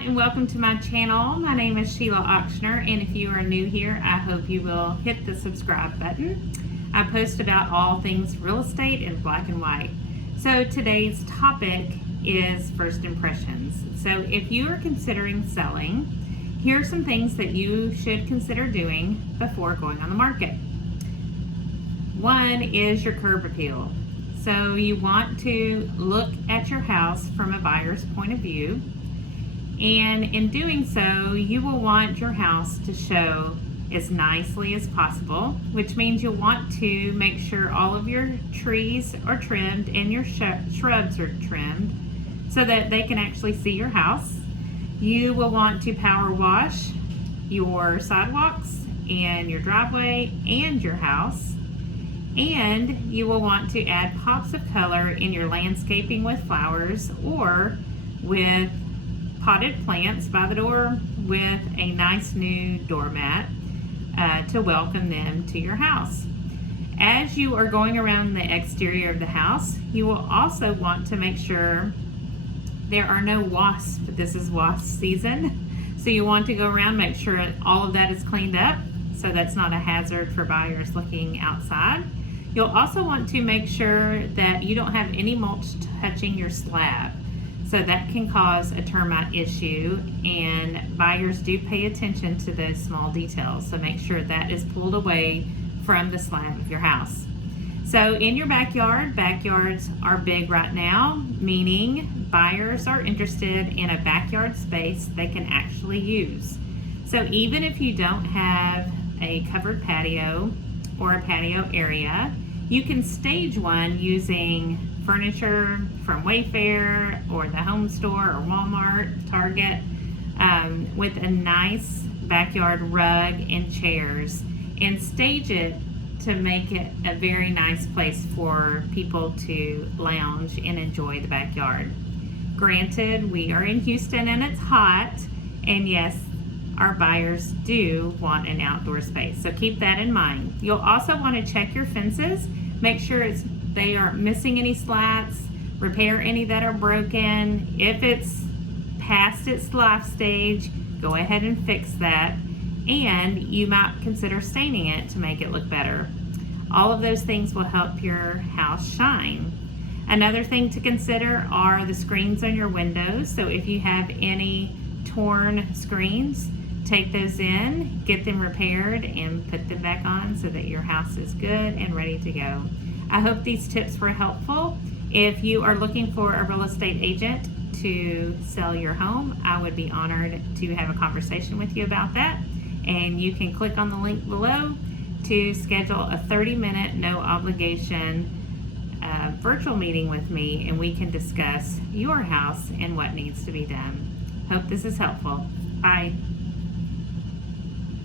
everyone, and welcome to my channel. My name is Sheila Ochsner, and if you are new here, I hope you will hit the subscribe button. I post about all things real estate in black and white. So today's topic is first impressions. So if you are considering selling, here are some things that you should consider doing before going on the market. One is your curb appeal. So you want to look at your house from a buyer's point of view, and in doing so, you will want your house to show as nicely as possible, which means you'll want to make sure all of your trees are trimmed and your shrubs are trimmed so that they can actually see your house. You will want to power wash your sidewalks and your driveway and your house. And you will want to add pops of color in your landscaping with flowers or with potted plants by the door with a nice new doormat to welcome them to your house. As you are going around the exterior of the house, you will also want to make sure there are no wasps. This is wasp season, so you want to go around, make sure all of that is cleaned up so that's not a hazard for buyers looking outside. You'll also want to make sure that you don't have any mulch touching your slab. So that can cause a termite issue, and buyers do pay attention to those small details. So make sure that is pulled away from the slab of your house. So in your backyard, backyards are big right now, meaning buyers are interested in a backyard space they can actually use. So even if you don't have a covered patio or a patio area, you can stage one using furniture from Wayfair or the Home Store or Walmart, Target, with a nice backyard rug and chairs, and stage it to make it a very nice place for people to lounge and enjoy the backyard. Granted, we are in Houston and it's hot, and yes, our buyers do want an outdoor space, so keep that in mind. You'll also want to check your fences, make sure they aren't missing any slats, repair any that are broken. If it's past its life stage, go ahead and fix that, and you might consider staining it to make it look better. All of those things will help your house shine. Another thing to consider are the screens on your windows. So if you have any torn screens, take those in, get them repaired, and put them back on so that your house is good and ready to go. I hope these tips were helpful. If you are looking for a real estate agent to sell your home, I would be honored to have a conversation with you about that. And you can click on the link below to schedule a 30-minute, no obligation virtual meeting with me, and we can discuss your house and what needs to be done. Hope this is helpful. Bye.